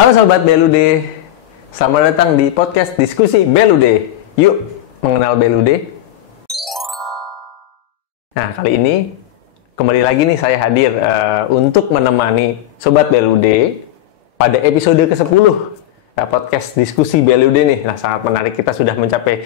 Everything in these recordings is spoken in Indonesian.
Halo Sobat BLUD, selamat datang di podcast diskusi BLUD. Yuk mengenal BLUD. Nah, kali ini kembali lagi nih saya hadir untuk menemani Sobat BLUD pada episode ke-10 podcast diskusi BLUD nih. Nah, sangat menarik, kita sudah mencapai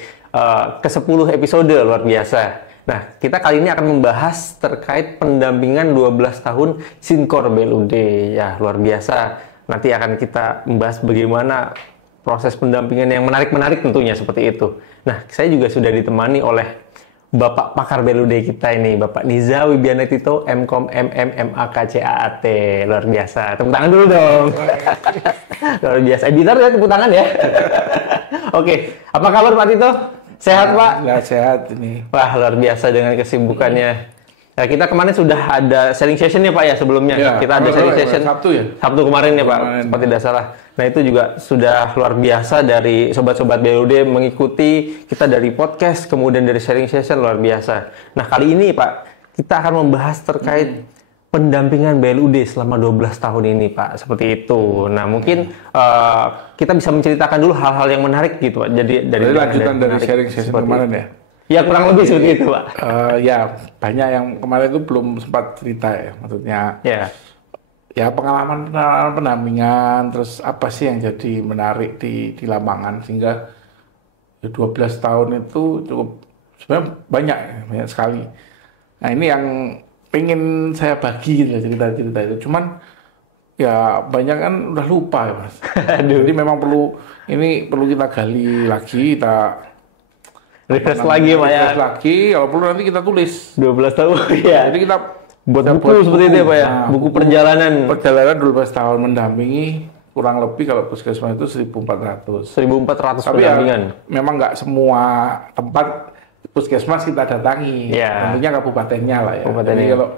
ke-10 episode, luar biasa. Nah, kita kali ini akan membahas terkait pendampingan 12 tahun Sinkor BLUD. Ya, luar biasa. Nanti akan kita membahas bagaimana proses pendampingan yang menarik-menarik tentunya seperti itu. Nah, saya juga sudah ditemani oleh Bapak pakar BLUD kita ini, Bapak Niza Wibiana Tito, MKom MM MAKCAAT. Luar biasa. Tepuk tangan dulu dong. Luar biasa. Editor ya, tepuk tangan ya. Oke, apa kabar Pak Tito? Sehat Pak? Ya, sehat ini. Wah, luar biasa dengan kesibukannya. Nah, kita kemarin sudah ada sharing session ya Pak ya sebelumnya. Ya, kita ada sharing session Sabtu ya? Sabtu kemarin ya Pak, seperti tidak salah. Nah, itu juga sudah luar biasa dari sobat-sobat BLUD mengikuti kita dari podcast, kemudian dari sharing session, luar biasa. Nah, kali ini Pak, kita akan membahas terkait pendampingan BLUD selama 12 tahun ini Pak, seperti itu. Nah, mungkin kita bisa menceritakan dulu hal-hal yang menarik gitu Pak. Jadi dari lanjutan dari sharing session kemarin ya? Ya, kurang lebih seperti itu Pak. Ya, banyak yang kemarin itu belum sempat cerita ya, maksudnya. Ya, pengalaman pendampingan, terus apa sih yang jadi menarik di lapangan sehingga 12 tahun itu cukup sebenarnya banyak sekali. Nah, ini yang pengen saya bagi gitu, cerita-cerita itu. Cuman ya banyak kan udah lupa ya Mas. Jadi memang perlu kita gali lagi, kita refresh lagi Pak ya. Refresh lagi, kalau perlu nanti kita tulis 12 tahun ya. Jadi kita buat buku seperti itu ya Pak ya. Nah, buku perjalanan 12 tahun mendampingi kurang lebih kalau puskesmas itu 1.400 tapi pendampingan. Ya, memang nggak semua tempat puskesmas kita datangi, tentunya kabupatennya lah ya. Jadi kalau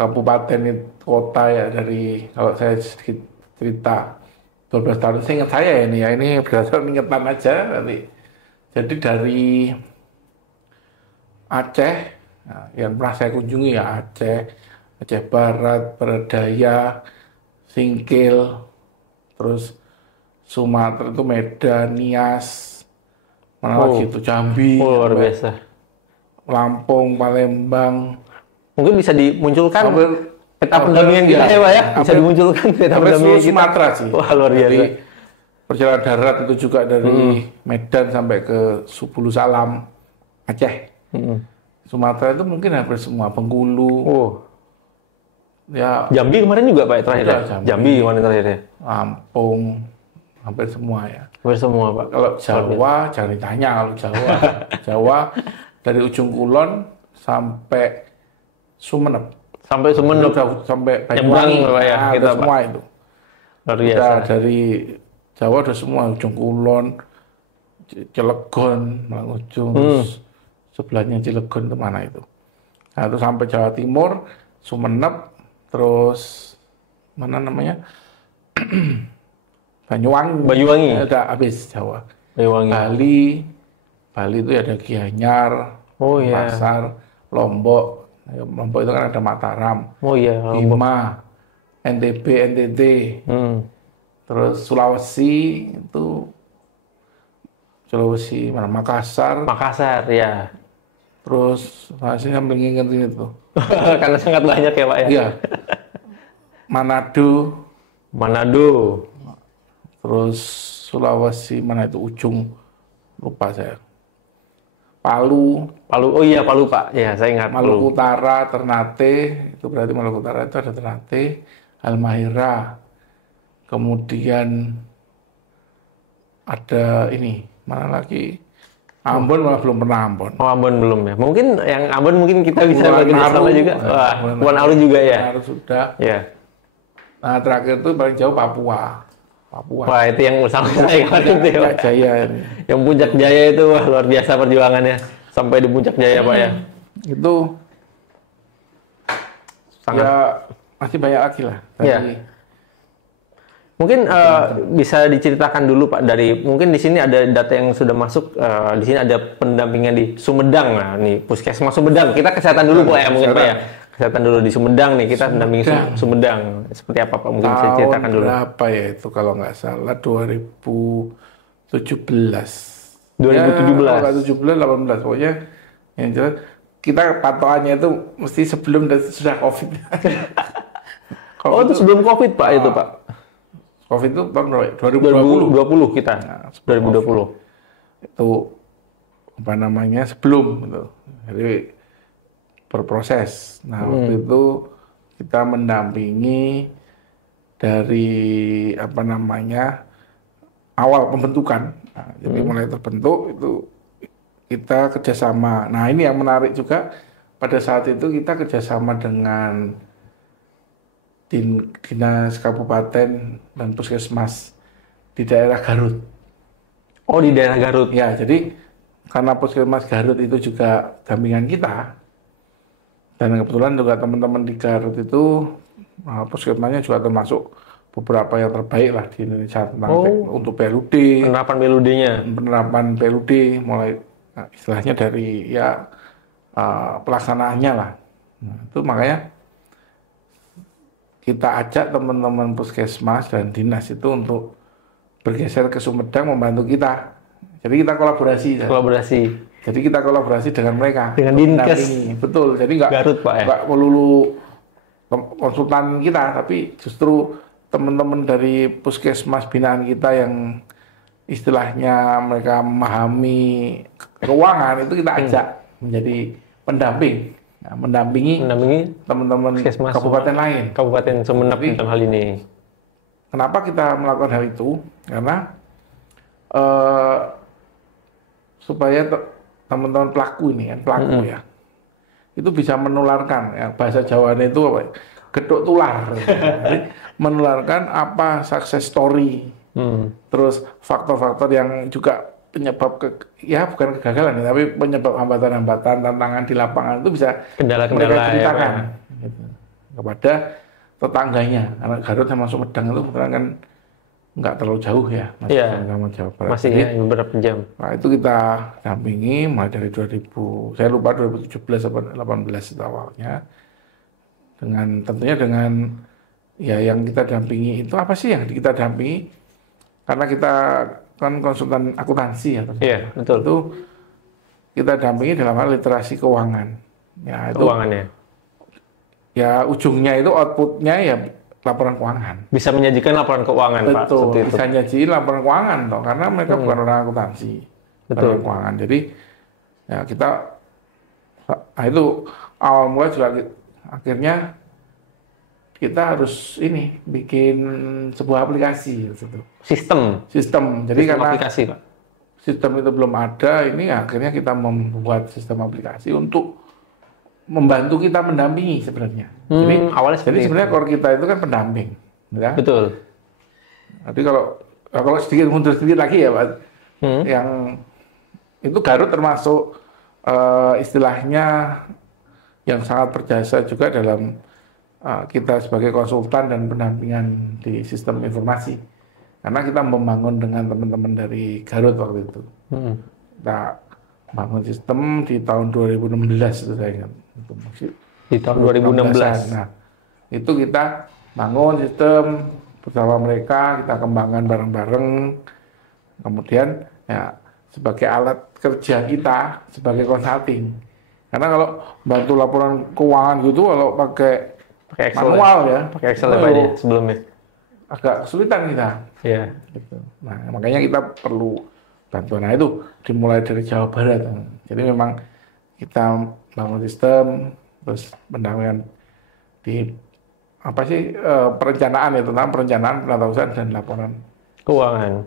kabupaten kota ya, dari kalau saya sedikit cerita 12 tahun, saya ingat saya ini berdasarkan ingatan aja nanti. Jadi dari Aceh, nah, yang pernah saya kunjungi ya Aceh Barat, Berdaya, Singkil, terus Sumatera itu Medan, Nias, mana lagi itu Jambi, luar biasa. Lampung, Palembang. Mungkin bisa dimunculkan peta pendampingan kita ya Pak ya? Bisa dimunculkan peta pendampingan kita. Sumatera sih. Wah, luar biasa. Jadi, perjalanan darat itu juga dari Medan sampai ke Subulu Salam, Aceh. Sumatera itu mungkin hampir semua, Bengkulu. Ya. Jambi kemarin juga Pak terakhir ya? Jambi kemarin terakhir ya? Lampung, hampir semua ya. Hampir semua Pak. Kalau Jawa, jangan ditanya kalau Jawa. Jawa dari ujung Kulon sampai Sumeneb. Sampai Sumeneb. Sampai Banyuwangi ya, kita semua Pak. Itu. Luar biasa. Dari Jawa udah semua, ujung Kulon, Cilegon, ujung sebelahnya Cilegon itu mana itu. Nah, itu sampai Jawa Timur, Sumeneb, terus mana namanya? Banyuwangi. Udah habis Jawa. Banyuwangi. Bali itu ada Gianyar, Pasar, Lombok. Lombok itu kan ada Mataram. Bima, NTB, NTT. Terus Sulawesi itu mana? Makassar ya. Terus masih sambil ngingetin itu. Karena sangat banyak ya Pak ya. Iya. Manado. Terus Sulawesi mana itu ujung, lupa saya. Palu, Palu Pak. Ya, saya ingat. Maluku Utara, Ternate, itu berarti Maluku Utara itu ada Ternate, Halmahera. Kemudian ada mana lagi? Ambon malah belum pernah Ambon. Ambon belum ya. Mungkin yang Ambon mungkin kita bisa bekerjasama juga. Kepulauan Aru juga ya. Sudah. Ya. Nah, terakhir itu paling jauh Papua. Wah, itu yang bersama saya kemarin itu ya. Jaya. Yang Puncak Jaya itu wah luar biasa perjuangannya sampai di Puncak Jaya Pak ya. Itu sangat ya, masih banyak lagi lah. Mungkin bisa diceritakan dulu Pak dari mungkin di sini ada data yang sudah masuk di sini ada pendampingan di Sumedang. Nah, nih Puskesmas Sumedang. Kita kesehatan dulu Pak ya mungkin Pak ya. kesehatan dulu di Sumedang nih, kita mendampingi Sumedang. Seperti apa Pak? Mungkin bisa ceritakan dulu. Tahun berapa ya itu kalau nggak salah 2017. 2017. Ya, 18 pokoknya yang jelas kita patokannya itu mesti sebelum dan sudah COVID. Oh itu sebelum COVID Pak itu Pak? COVID itu tahun berapa? 2020 kita. Nah, 2020. Itu apa namanya sebelum gitu. Jadi berproses. Nah waktu itu kita mendampingi dari apa namanya awal pembentukan. Nah, jadi mulai terbentuk itu kita kerjasama. Nah ini yang menarik juga pada saat itu kita kerjasama dengan dinas kabupaten dan puskesmas di daerah Garut. Oh di daerah Garut. Ya jadi karena puskesmas Garut itu juga dampingan kita dan kebetulan juga teman-teman di Garut itu puskesmasnya juga termasuk beberapa yang terbaik lah di Indonesia tentang untuk PLUD. Penerapan PLUD-nya. Penerapan PLUD mulai istilahnya dari ya pelaksanaannya lah. Nah, itu makanya kita ajak teman-teman puskesmas dan dinas itu untuk bergeser ke Sumedang membantu kita. Jadi kita kolaborasi. Jadi kita kolaborasi dengan mereka. Dengan Dinkes. Betul. Jadi nggak melulu konsultan kita, tapi justru teman-teman dari puskesmas binaan kita yang istilahnya mereka memahami keuangan itu kita ajak menjadi pendamping, mendampingi teman-teman kabupaten lain. Kabupaten Sumeneb dalam hal ini. Kenapa kita melakukan hal itu? Karena supaya teman-teman pelaku ini ya, itu bisa menularkan. Ya, bahasa Jawanya itu apa? Gedok tular. Menularkan apa success story. Terus faktor-faktor yang juga penyebab bukan kegagalan, tapi penyebab hambatan-hambatan, tantangan di lapangan itu bisa kendala-kendala mereka ceritakan gitu, kepada tetangganya. Karena Garut sama Sumedang itu kan nggak terlalu jauh ya, sama Jawa Barat. Masih ya, beberapa jam. Nah itu kita dampingi mulai dari 2000, saya lupa 2017 atau 2018 itu awalnya. Tentunya dengan ya yang kita dampingi itu apa sih yang kita dampingi? Karena kita kan konsultan akuntansi ya. Iya, betul. Itu kita dampingi dalam hal literasi keuangan. Ya, itu keuangannya. Ya ujungnya itu outputnya ya laporan keuangan. Bisa menyajikan laporan keuangan, betul, Pak. Betul, bisa nyajiin laporan keuangan toh, karena mereka bukan orang akuntansi. Betul. Keuangan. Jadi ya kita itu awal mula juga akhirnya kita harus bikin sebuah aplikasi gitu. Sistem. Jadi karena aplikasi, Pak. Sistem itu belum ada, ini akhirnya kita membuat sistem aplikasi untuk membantu kita mendampingi sebenarnya. Jadi sebenarnya core kita itu kan pendamping, ya? Betul. Tapi kalau sedikit mundur sedikit lagi ya, Pak, yang itu Garut termasuk istilahnya yang sangat berjasa juga dalam kita sebagai konsultan dan pendampingan di sistem informasi. Karena kita membangun dengan teman-teman dari Garut waktu itu. Kita bangun sistem di tahun 2016 itu saya ingat. Di tahun 2016. Nah, itu kita bangun sistem bersama mereka, kita kembangkan bareng-bareng. Kemudian ya sebagai alat kerja kita sebagai consulting. Karena kalau bantu laporan keuangan gitu kalau pakai Excel manual ya, pakai Excel aja sebelumnya. Agak kesulitan kita. Iya. Gitu. Nah, makanya kita perlu bantuan. Nah, itu dimulai dari Jawa Barat. Jadi memang kita bangun sistem, terus pendampingan di perencanaan ya, tentang perencanaan penatausahaan dan laporan keuangan.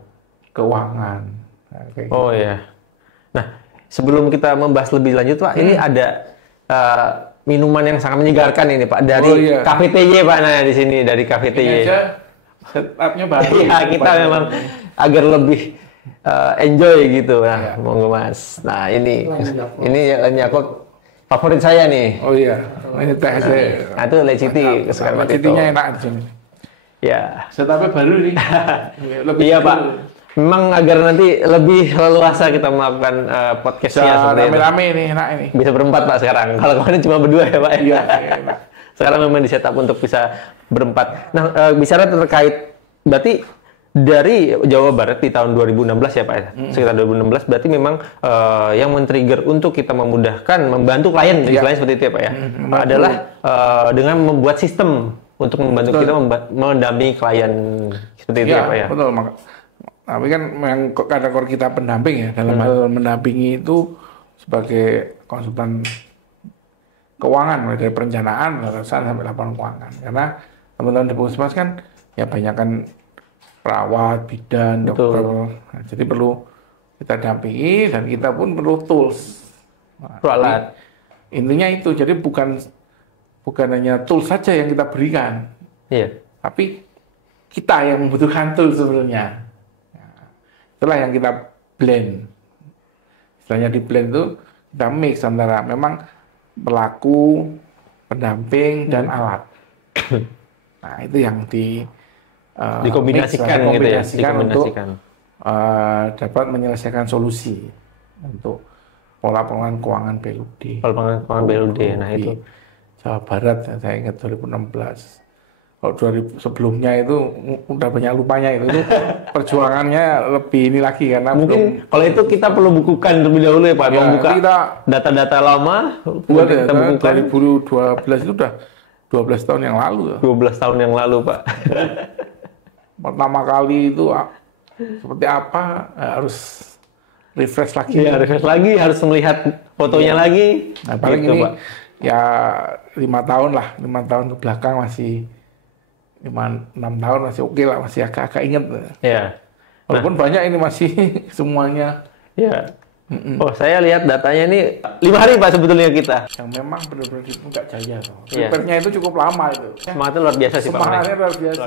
Nah, gitu. Iya. Nah, sebelum kita membahas lebih lanjut, Pak, ini ada minuman yang sangat menyegarkan ini, Pak, dari KVTY, Pak. Nah, di sini dari KVTY. Ini aja setupnya baru. Iya, kita memang agar lebih enjoy gitu. Nah, monggo Mas. Nah, ini Yakult favorit saya nih. Oh iya, ini teh saya. Nah, itu Leciti kesukaan Pak Tito. Lecitinya enak di sini. Ya. Setupnya baru nih. Iya, Pak. memang agar nanti lebih leluasa kita melakukan podcastnya. Rame-rame ini, enak ini. Bisa berempat Pak sekarang. Kalau kemarin cuma berdua ya Pak. Iya, enak. Sekarang memang di setup untuk bisa berempat. Nah, bicara terkait, berarti dari Jawa Barat di tahun 2016 ya Pak ya? Sekitar 2016, berarti memang yang men-trigger untuk kita memudahkan, membantu klien, istilahnya seperti itu ya Pak ya? Adalah dengan membuat sistem untuk membantu kita mendampingi klien, seperti itu ya Pak ya? Betul, tapi kan memang kadang-kadang kita pendamping ya, dalam hal mendampingi itu sebagai konsultan keuangan, mulai dari perencanaan, lulusan sampai laporan keuangan. Karena teman-teman di Puskesmas kan ya banyak kan perawat, bidan, dokter. Nah, jadi perlu kita dampingi dan kita pun perlu tools. Alat. Intinya itu, jadi bukan hanya tools saja yang kita berikan. Iya. Tapi kita yang membutuhkan tools sebenarnya. Nah, itulah yang kita blend. Istilahnya di blend itu kita mix antara memang pelaku, pendamping, dan alat. Nah, itu yang dikombinasikan gitu ya, untuk dapat menyelesaikan solusi untuk pola pengelolaan keuangan BLUD. Pola pengelolaan keuangan BLUD, nah itu Jawa Barat, saya ingat 2016. Kalau 2000 sebelumnya itu udah banyak lupanya itu perjuangannya lebih ini lagi karena mungkin kalau itu kita perlu bukukan terlebih dahulu ya Pak, ya, membuka data-data lama. Kita bukukan 2012 itu udah 12 tahun yang lalu. 12 tahun yang lalu Pak. Pertama kali itu seperti apa harus refresh lagi. Ya, refresh lagi, harus melihat fotonya lagi. Nah, paling gitu, ini Pak. Ya 5 tahun lah, 5 tahun ke belakang masih 6 tahun masih oke lah, masih agak-agak inget. Ya. Walaupun banyak ini masih semuanya. Ya. Oh, saya lihat datanya ini 5 hari Pak sebetulnya kita. Yang memang benar-benar di Puncak Jaya. Ya. Prepare-nya itu cukup lama itu. Semangatnya luar biasa sih Pak. Semangatnya luar biasa.